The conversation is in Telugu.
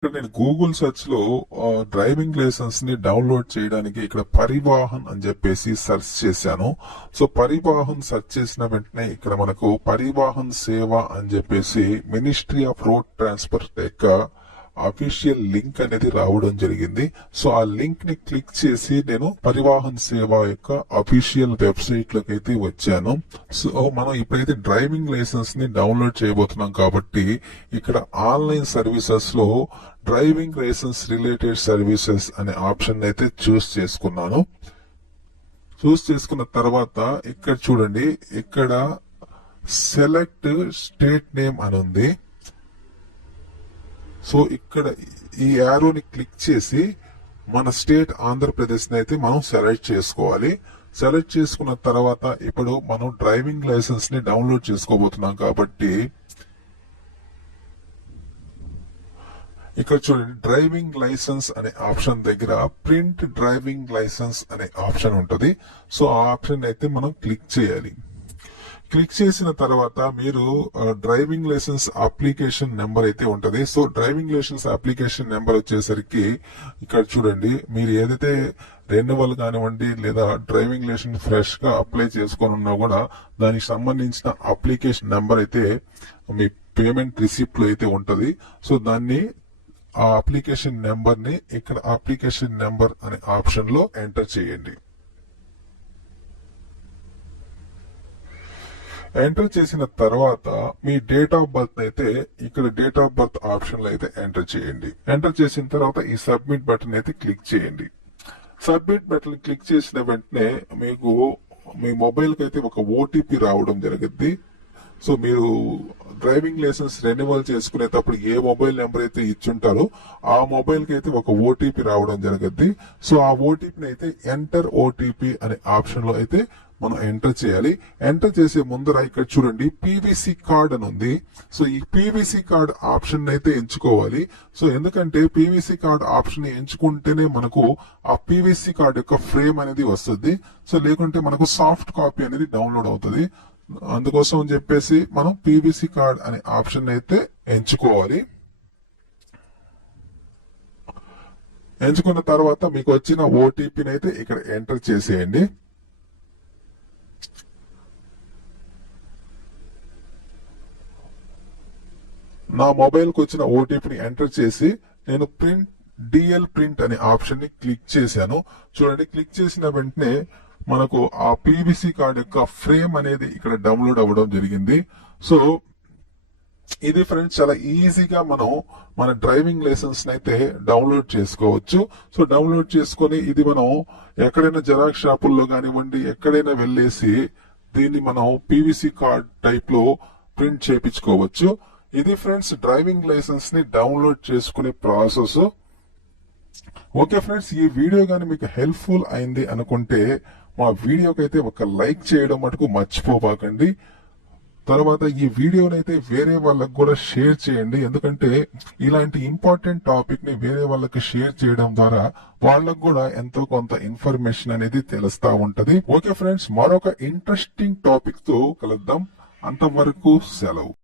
ఇక్కడ నేను గూగుల్ సెర్చ్ లో డ్రైవింగ్ లైసెన్స్ ని డౌన్లోడ్ చేయడానికి ఇక్కడ పరివాహన్ అని చెప్పేసి సెర్చ్ చేశాను. సో పరివాహన్ సెర్చ్ చేసిన వెంటనే ఇక్కడ మనకు పరివాహన్ సేవ అని చెప్పేసి మినిస్ట్రీ ఆఫ్ రోడ్ ట్రాన్స్పోర్ట్ యొక్క అఫీషియల్ లింక్ అనేది రావడం జరిగింది. సో ఆ లింక్ ని క్లిక్ చేసి నేను పరివాహన్ సేవ యొక్క అఫీషియల్ వెబ్సైట్ లోకి అయితే వచ్చాను. సో మనం ఇప్పుడైతే డ్రైవింగ్ లైసెన్స్ ని డౌన్లోడ్ చేయబోతున్నాం కాబట్టి ఇక్కడ ఆన్లైన్ సర్వీసెస్ లో డ్రైవింగ్ లైసెన్స్ రిలేటెడ్ సర్వీసెస్ అనే ఆప్షన్ అయితే చూస్ చేసుకున్నాను. చూస్ చేసుకున్న తర్వాత ఇక్కడ చూడండి, ఇక్కడ సెలెక్ట్ స్టేట్ నేమ్ అని ఉంది. సో ఇక్కడ ఈ యారోని క్లిక్ చేసి మన స్టేట్ ఆంధ్రప్రదేశ్ ని అయితే మనం సెలెక్ట్ చేసుకోవాలి. సెలెక్ట్ చేసుకున్న తర్వాత ఇప్పుడు మనం డ్రైవింగ్ లైసెన్స్ ని డౌన్లోడ్ చేసుకోబోతున్నాం కాబట్టి ఇక్కడ చూడండి, డ్రైవింగ్ లైసెన్స్ అనే ఆప్షన్ దగ్గర ప్రింట్ డ్రైవింగ్ లైసెన్స్ అనే ఆప్షన్ ఉంటుంది. సో ఆ ఆప్షన్ అయితే మనం క్లిక్ చేయాలి. క్లిక్ చేసిన తర్వాత మీరు డ్రైవింగ్ లైసెన్స్ అప్లికేషన్ నెంబర్ అయితే ఉంటది. So driving licence application number వచ్చేసరికి ఇక్కడ చూడండి, మీరు ఏదైతే రెన్యువల్ కానివ్వండి లేదా డ్రైవింగ్ లైసెన్స్ ఫ్రెష్ గా అప్లై చేసుకొని ఉన్నా కూడా దానికి సంబంధించిన అప్లికేషన్ నెంబర్ అయితే మీ పేమెంట్ రిసిప్ట్ లో అయితే ఉంటది. సో దాన్ని ఆ అప్లికేషన్ నెంబర్ ని ఇక్కడ అప్లికేషన్ నెంబర్ అనే ఆప్షన్ లో ఎంటర్ చేయండి. ఎంటర్ చేసిన తర్వాత మీ డేట్ ఆఫ్ బర్త్ అయితే ఇక్కడ డేట్ ఆఫ్ బర్త్ ఆప్షన్ లో అయితే ఎంటర్ చేయండి. ఎంటర్ చేసిన తర్వాత ఈ సబ్మిట్ బటన్ అయితే క్లిక్ చేయండి. సబ్మిట్ బటన్ క్లిక్ చేసిన వెంటనే మీకు మీ మొబైల్ కి అయితే ఒక ఓటీపీ రావడం జరుగుద్ది. సో మీరు డ్రైవింగ్ లైసెన్స్ రెన్యువల్ చేసుకునేటప్పుడు ఏ మొబైల్ నెంబర్ అయితే ఇచ్చుంటారో ఆ మొబైల్ కి అయితే ఒక ఓటీపీ రావడం జరుగుద్ది. సో ఆ ఓటీపీని అయితే ఎంటర్ ఓటీపీ అనే ఆప్షన్ లో అయితే మనం ఎంటర్ చేయాలి. ఎంటర్ చేసే ముందర ఇక్కడ చూడండి పీవీసీ కార్డ్ అని ఉంది. సో ఈ పీవీసీ కార్డ్ ఆప్షన్ అయితే ఎంచుకోవాలి. సో ఎందుకంటే పీవీసీ కార్డ్ ఆప్షన్ ఎంచుకుంటేనే మనకు ఆ పీవీసీ కార్డ్ యొక్క ఫ్రేమ్ అనేది వస్తుంది. సో లేకుంటే మనకు సాఫ్ట్ కాపీ అనేది డౌన్లోడ్ అవుతుంది. అందుకోసం అని చెప్పేసి మనం పీవీసీ కార్డ్ అనే ఆప్షన్ అయితే ఎంచుకోవాలి. ఎంచుకున్న తర్వాత మీకు వచ్చిన ఓటీపీని అయితే ఇక్కడ ఎంటర్ చేసేయండి. నా మొబైల్ కు వచ్చిన ఓటీపీని ఎంటర్ చేసి నేను డిఎల్ ప్రింట్ అనే ఆప్షన్ ని క్లిక్ చేశాను. చూడండి, క్లిక్ చేసిన వెంటనే మనకు ఆ పీవీసీ కార్డ్ యొక్క ఫ్రేమ్ అనేది ఇక్కడ డౌన్లోడ్ అవ్వడం జరిగింది. సో ఇది ఫ్రెండ్స్ చాలా ఈజీగా మనం మన డ్రైవింగ్ లైసెన్స్ అయితే డౌన్లోడ్ చేసుకోవచ్చు. సో డౌన్లోడ్ చేసుకొని ఇది మనం ఎక్కడైనా జెరాక్స్ షాపుల్లో కానివ్వండి ఎక్కడైనా వెళ్ళేసి దీన్ని మనం పీవీసీ కార్డ్ టైప్ లో ప్రింట్ చేయించుకోవచ్చు. ఇది ఫ్రెండ్స్ డ్రైవింగ్ లైసెన్స్ ని డౌన్లోడ్ చేసుకునే ప్రాసెస్. ఓకే ఫ్రెండ్స్, ఈ వీడియో గానీ మీకు హెల్ప్ఫుల్ అయింది అనుకుంటే మా వీడియోకి అయితే ఒక లైక్ చేయడం మటుకు మర్చిపోబాకండి. తర్వాత ఈ వీడియోని అయితే వేరే వాళ్ళకు కూడా షేర్ చేయండి. ఎందుకంటే ఇలాంటి ఇంపార్టెంట్ టాపిక్ ని వేరే వాళ్ళకి షేర్ చేయడం ద్వారా వాళ్ళకు కూడా ఎంతో కొంత ఇన్ఫర్మేషన్ అనేది తెలుస్తా ఉంటది. ఓకే ఫ్రెండ్స్, మరొక ఇంట్రెస్టింగ్ టాపిక్ తో కలుద్దాం. అంతవరకు సెలవు.